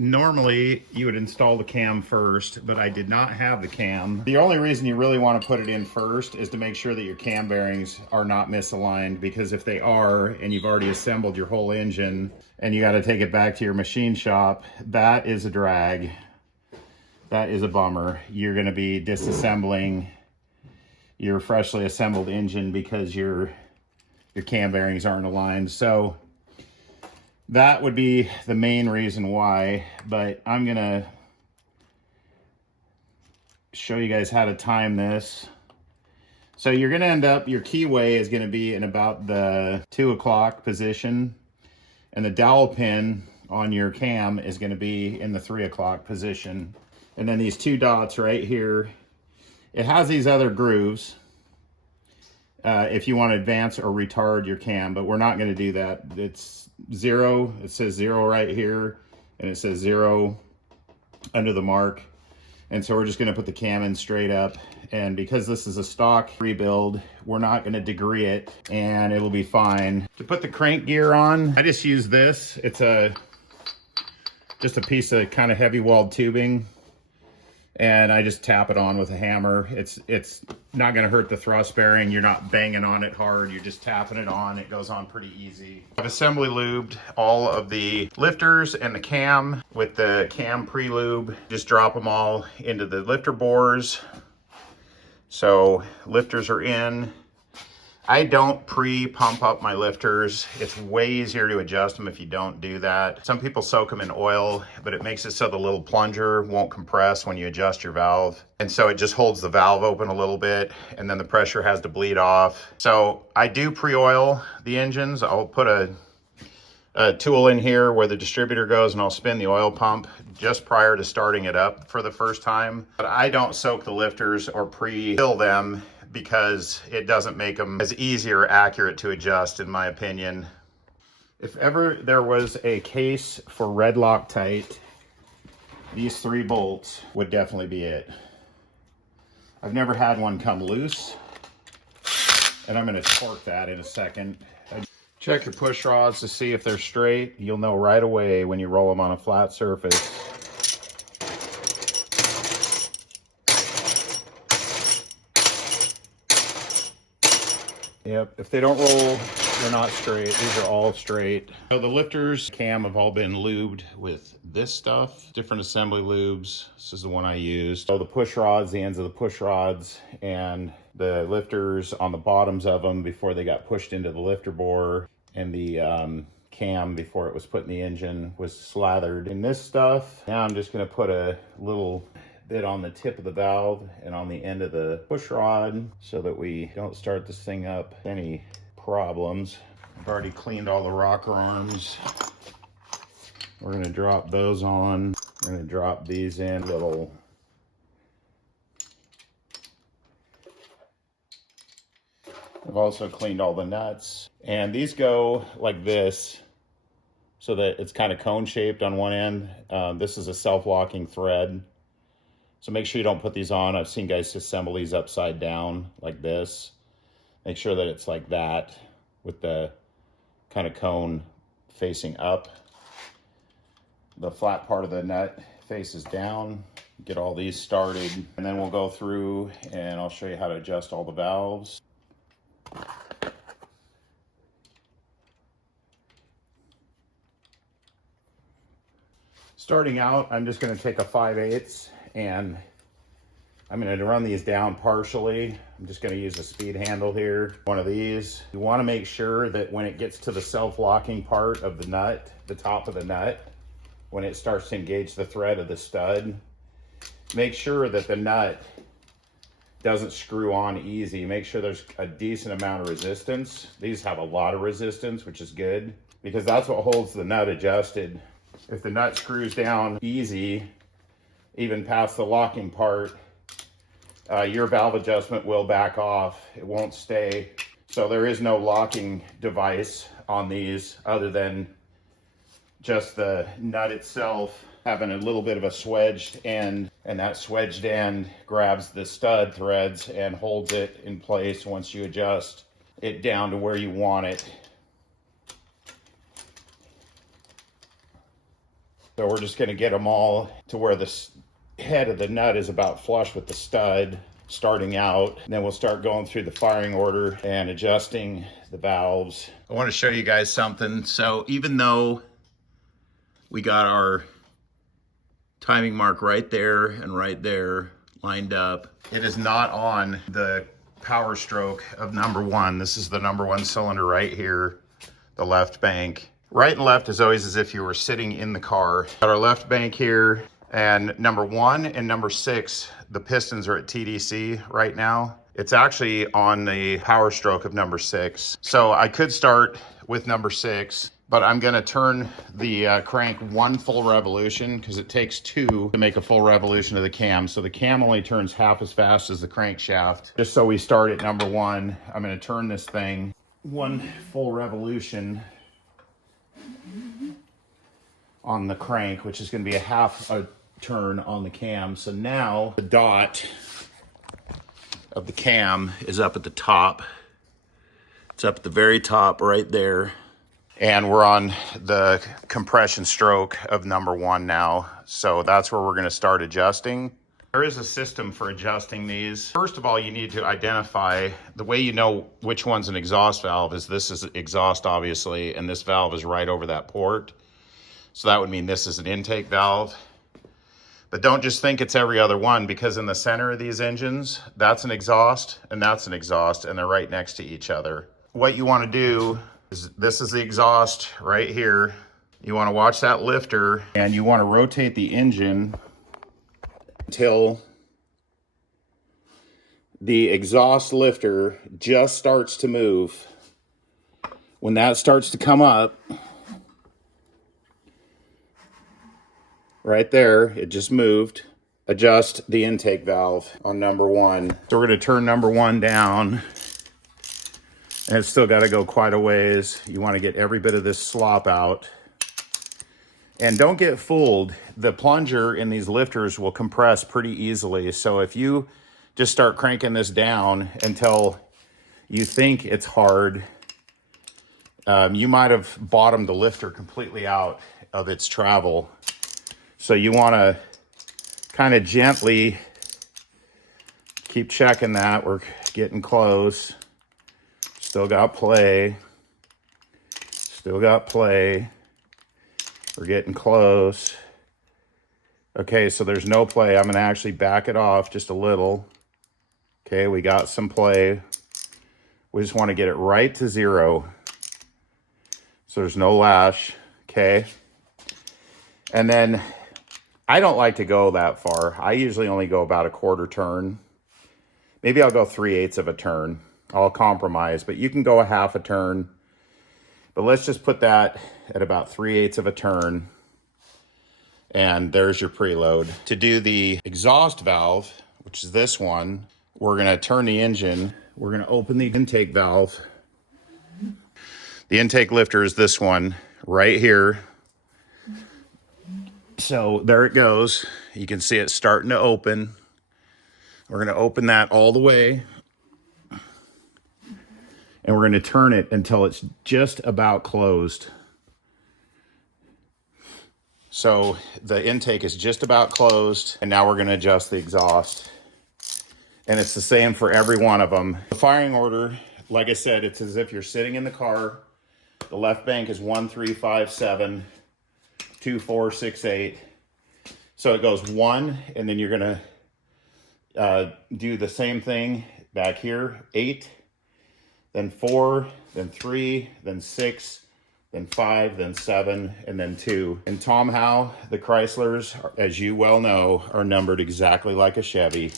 Normally, you would install the cam first, but I did not have the cam. The only reason you really want to put it in first is to make sure that your cam bearings are not misaligned, because if they are, and you've already assembled your whole engine, and you got to take it back to your machine shop, that is a drag. That is a bummer. You're going to be disassembling your freshly assembled engine because your cam bearings aren't aligned. So that would be the main reason why, but I'm gonna show you guys how to time this. So you're gonna end up, your keyway is gonna be in about the 2 o'clock position, and the dowel pin on your cam is gonna be in the 3 o'clock position. And then these 2 dots right here, it has these other grooves if you want to advance or retard your cam, but we're not going to do that. It's 0, it says 0 right here, and it says 0 under the mark. And so we're just going to put the cam in straight up, and because this is a stock rebuild, we're not going to degree it, and it'll be fine. To put the crank gear on, I just use this. It's just a piece of kind of heavy walled tubing, and I just tap it on with a hammer. It's not going to hurt the thrust bearing. You're not banging on it hard. You're just tapping it on. It goes on pretty easy. I've assembly lubed all of the lifters and the cam with the cam pre-lube. Just drop them all into the lifter bores. So lifters are in. I don't pre-pump up my lifters. It's way easier to adjust them if you don't do that. Some people soak them in oil, but it makes it so the little plunger won't compress when you adjust your valve. And so it just holds the valve open a little bit, and then the pressure has to bleed off. So I do pre-oil the engines. I'll put a tool in here where the distributor goes, and I'll spin the oil pump just prior to starting it up for the first time. But I don't soak the lifters or pre-fill them, because it doesn't make them as easy or accurate to adjust, in my opinion. If ever there was a case for red Loctite, these 3 bolts would definitely be it. I've never had one come loose, and I'm going to torque that in a second. Check your push rods to see if they're straight. You'll know right away when you roll them on a flat surface. Yep, if they don't roll, they're not straight. These are all straight. So the lifters, cam, have all been lubed with this stuff, different assembly lubes. This is the one I used. So the push rods, the ends of the push rods, and the lifters on the bottoms of them before they got pushed into the lifter bore, and the cam before it was put in the engine was slathered in this stuff. Now I'm just gonna put a little bit on the tip of the valve and on the end of the push rod so that we don't start this thing up any problems. I've already cleaned all the rocker arms. We're going to drop those on. We're going to drop these in little. I've also cleaned all the nuts, and these go like this so that it's kind of cone shaped on one end. This is a self-locking thread. So make sure you don't put these on. I've seen guys assemble these upside down like this. Make sure that it's like that with the kind of cone facing up. The flat part of the nut faces down. Get all these started, and then we'll go through and I'll show you how to adjust all the valves. Starting out, I'm just going to take a 5/8 and I'm going to run these down partially. I'm just going to use a speed handle here, one of these. You want to make sure that when it gets to the self-locking part of the nut, the top of the nut, when it starts to engage the thread of the stud, make sure that the nut doesn't screw on easy. Make sure there's a decent amount of resistance. These have a lot of resistance, which is good, because that's what holds the nut adjusted. If the nut screws down easy, even past the locking part, your valve adjustment will back off. It won't stay. So there is no locking device on these other than just the nut itself having a little bit of a swedged end, and that swedged end grabs the stud threads and holds it in place once you adjust it down to where you want it. So we're just gonna get them all to where the head of the nut is about flush with the stud starting out. And then we'll start going through the firing order and adjusting the valves. I want to show you guys something. So even though we got our timing mark right there lined up, it is not on the power stroke of number one. This is the number one cylinder right here, the left bank. Right and left is always as if you were sitting in the car. Got our left bank here, and number one and number six, the pistons are at TDC right now. It's actually on the power stroke of number six. So I could start with number six, but I'm gonna turn the crank one full revolution because it takes two to make a full revolution of the cam. So the cam only turns half as fast as the crankshaft. Just so we start at number one, I'm gonna turn this thing one full revolution on the crank, which is gonna be a half a turn on the cam. So now the dot of the cam is up at the top. It's up at the very top right there. And we're on the compression stroke of number one now. So that's where we're gonna start adjusting. There is a system for adjusting these. First of all, you need to identify, the way you know which one's an exhaust valve is this is exhaust obviously, and this valve is right over that port. So that would mean this is an intake valve. But don't just think it's every other one, because in the center of these engines, that's an exhaust and that's an exhaust, and they're right next to each other. What you wanna do is, this is the exhaust right here. You wanna watch that lifter, and you wanna rotate the engine until the exhaust lifter just starts to move. When that starts to come up, right there, it just moved. Adjust the intake valve on number one. So we're gonna turn number one down, and it's still gotta go quite a ways. You wanna get every bit of this slop out. And don't get fooled. The plunger in these lifters will compress pretty easily. So if you just start cranking this down until you think it's hard, you might have bottomed the lifter completely out of its travel. So you want to kind of gently keep checking that. We're getting close. Still got play. Still got play. We're getting close. Okay, so there's no play. I'm going to actually back it off just a little. Okay, we got some play. We just want to get it right to zero. So there's no lash. Okay. And then I don't like to go that far. I usually only go about a quarter turn. Maybe I'll go 3/8 of a turn. I'll compromise, but you can go a half a turn. But let's just put that at about 3/8 of a turn. And there's your preload. To do the exhaust valve, which is this one, we're gonna turn the engine. We're gonna open the intake valve. The intake lifter is this one right here. So there it goes. You can see it starting to open. We're gonna open that all the way. And we're going to turn it until it's just about closed. So the intake is just about closed, and now we're going to adjust the exhaust. And it's the same for every one of them. The firing order, like I said, it's as if you're sitting in the car. The left bank is 1, 3, 5, 7, 2, 4, 6, 8. So it goes 1, and then you're going to do the same thing back here, 8. Then 4, then 3, then 6, then 5, then 7, and then 2. And Tom Howe, the Chryslers, as you well know, are numbered exactly like a Chevy.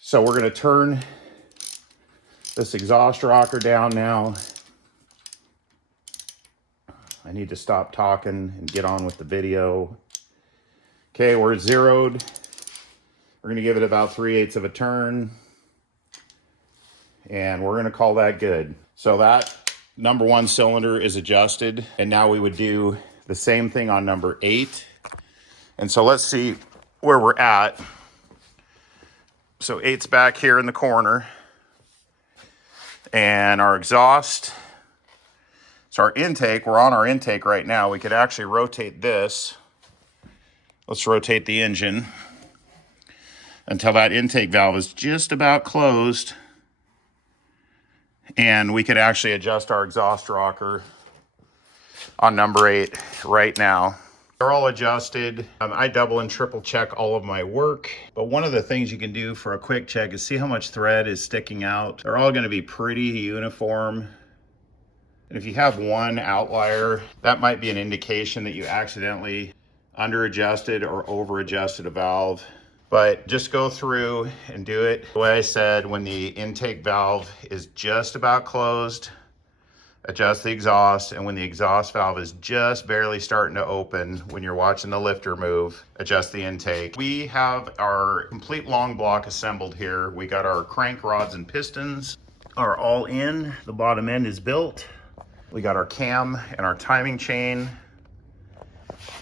So we're going to turn this exhaust rocker down now. I need to stop talking and get on with the video. Okay, we're zeroed. We're going to give it about 3/8 of a turn. And we're going to call that good. So that number one cylinder is adjusted. And now we would do the same thing on number 8. And so let's see where we're at. So 8's back here in the corner. And our exhaust So our intake, we're on our intake right now. We could actually rotate this. Let's rotate the engine until that intake valve is just about closed. And we could actually adjust our exhaust rocker on number 8 right now. They're all adjusted. I double and triple check all of my work. But one of the things you can do for a quick check is see how much thread is sticking out. They're all gonna be pretty uniform. And if you have one outlier, that might be an indication that you accidentally under adjusted or over adjusted a valve. But just go through and do it the way I said. When the intake valve is just about closed, adjust the exhaust, and when the exhaust valve is just barely starting to open, when you're watching the lifter move, adjust the intake. We have our complete long block assembled here. We got our crank rods and pistons are all in. The bottom end is built. We got our cam and our timing chain.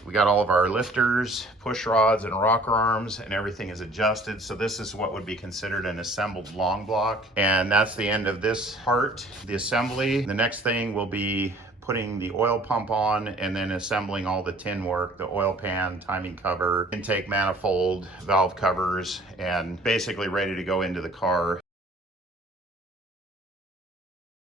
We got all of our lifters, push rods, and rocker arms, and everything is adjusted. So this is what would be considered an assembled long block. And that's the end of this part, the assembly. The next thing will be putting the oil pump on and then assembling all the tin work, the oil pan, timing cover, intake manifold, valve covers, and basically ready to go into the car